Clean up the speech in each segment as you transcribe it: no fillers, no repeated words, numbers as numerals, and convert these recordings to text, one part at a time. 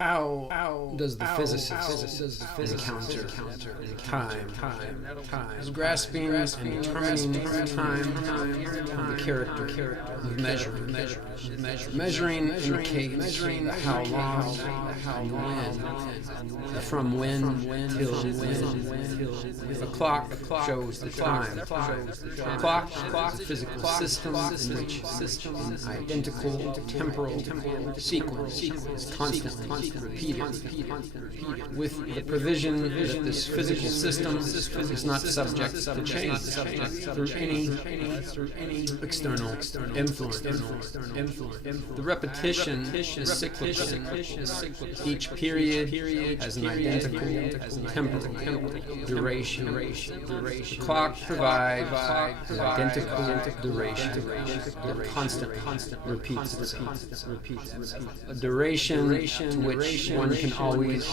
How does the physicist encounter time as grasping and determining time the character of measuring indicates the how long and when, from when till when. The clock shows the time. The clock is a physical system in which an identical temporal sequence is constantly repeated, with the provision that this physical system is not subject to change through any external influence. The repetition is cyclical. Each period has an identical temporal duration. The clock provides an identical duration that constantly repeats itself. A duration to which one can always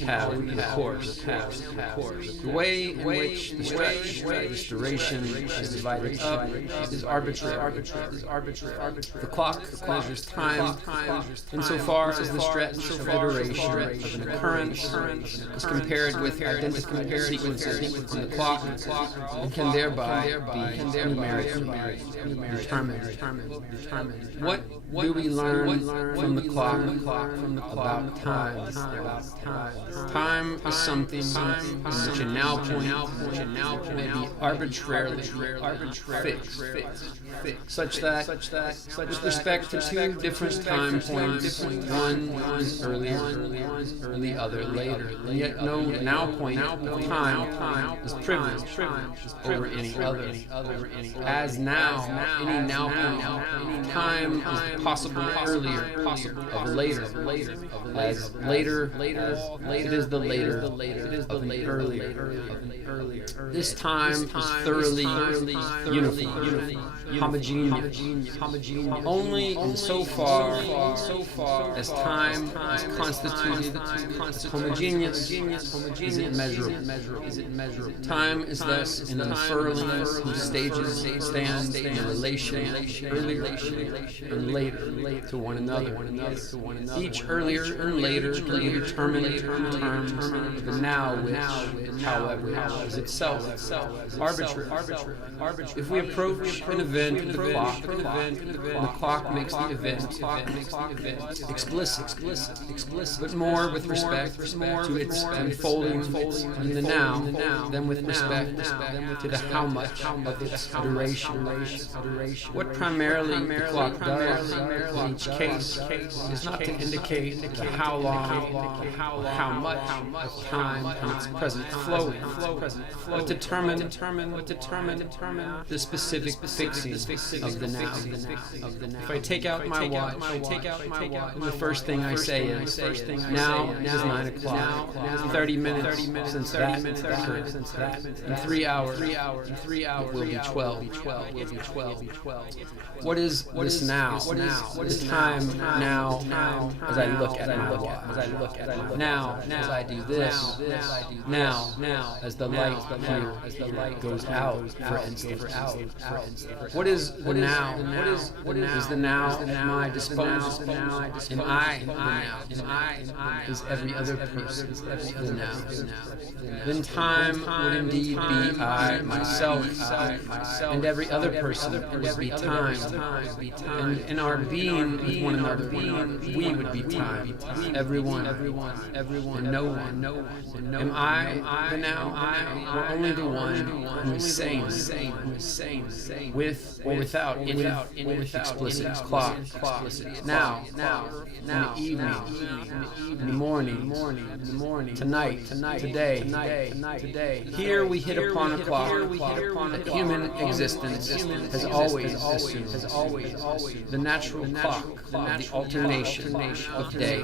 have a course. The way in which the stretch of this duration is divided up is arbitrary. The clock measures time insofar as the stretch of the duration of an occurrence is compared with identical sequences on the clock and can thereby be numerically determined. What do we learn from the clock about time? Time is something in which a now point may be arbitrarily fixed, such that with respect to two different time points, one is earlier and the other later, and yet no now point of time is privileged over any other. As now, any now point, time is possibly earlier of later, as later, it is the later of the earlier. This time is thoroughly uniform, homogeneous, only insofar as time is constituted homogeneous is it measurable. Time is thus an unfurling whose stages stand in relation earlier and later to one another. Each earlier and later can be determined in terms of the now, which, however, is itself arbitrary. If we approach an event in the clock makes the event explicit, but more with respect to its unfolding in the now than with respect to the how much of its duration. What primarily the clock does in each case is not to indicate the how long or how much of time in its present flowing, but determine the specific fixing of the now. If I take out my watch, and the first thing I say is, now is 9 o'clock, 30 minutes since that occurred, in 3 hours, it will be 12. What is this now? The time now as I look at my watch, now as I do this, now as the light here goes out, for instance. What is the now? What is the now at my disposal? Am I the now? Is every other person the now? Then time would indeed be I, myself, and every other person would be time. And in our being with one another, we would be time. Everyone, and no one. Am I the now, or only the one who is sane, with or without any explicit clock? Now, in the evening, in the morning, tonight, today. Here we hit upon a clock that human existence has always assumed. The natural clock of the alternation of day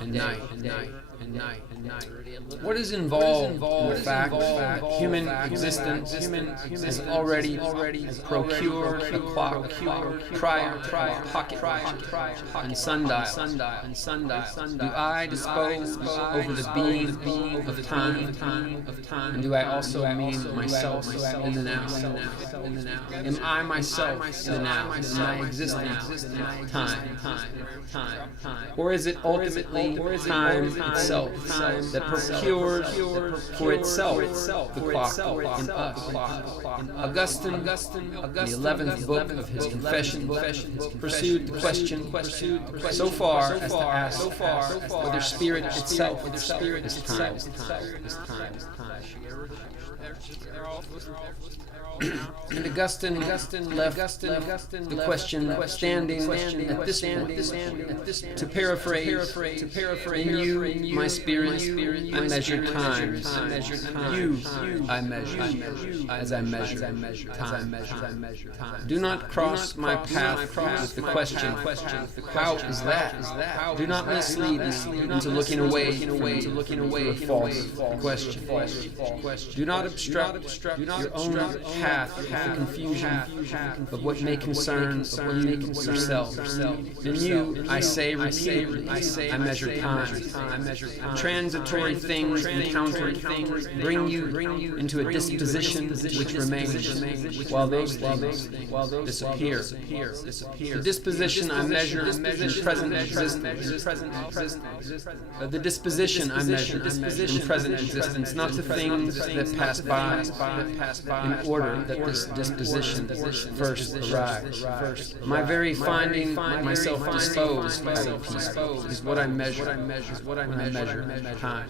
and night. What is involved in the fact that human existence has already procured a clock prior to pocket and sundial? Do I dispose over the being of time? And do I also mean myself in the now? Am I myself in the now? Is my existence time? Or is it it ultimately time itself that procures for itself the clock in us? Augustine, in the 11th book of his Confession, pursued the question so far as to ask whether spirit itself is time. And Augustine left the question standing at this point. To paraphrase, in you, my spirit, I measure time. You, I measure, as I measure time. Do not cross my path with the question, how is that? Do not mislead me into looking away from a false question. Do not obstruct your own path with the confusion of what may concern yourself. In you, I say repeatedly, I measure time. Transitory things encountered bring you into a disposition which remains, while those things disappear. The disposition I measure in present existence. The disposition I measure in present existence, not the things that pass by, in order that this disposition first arrives. My very finding myself disposed by the peace is what I measure when I measure time.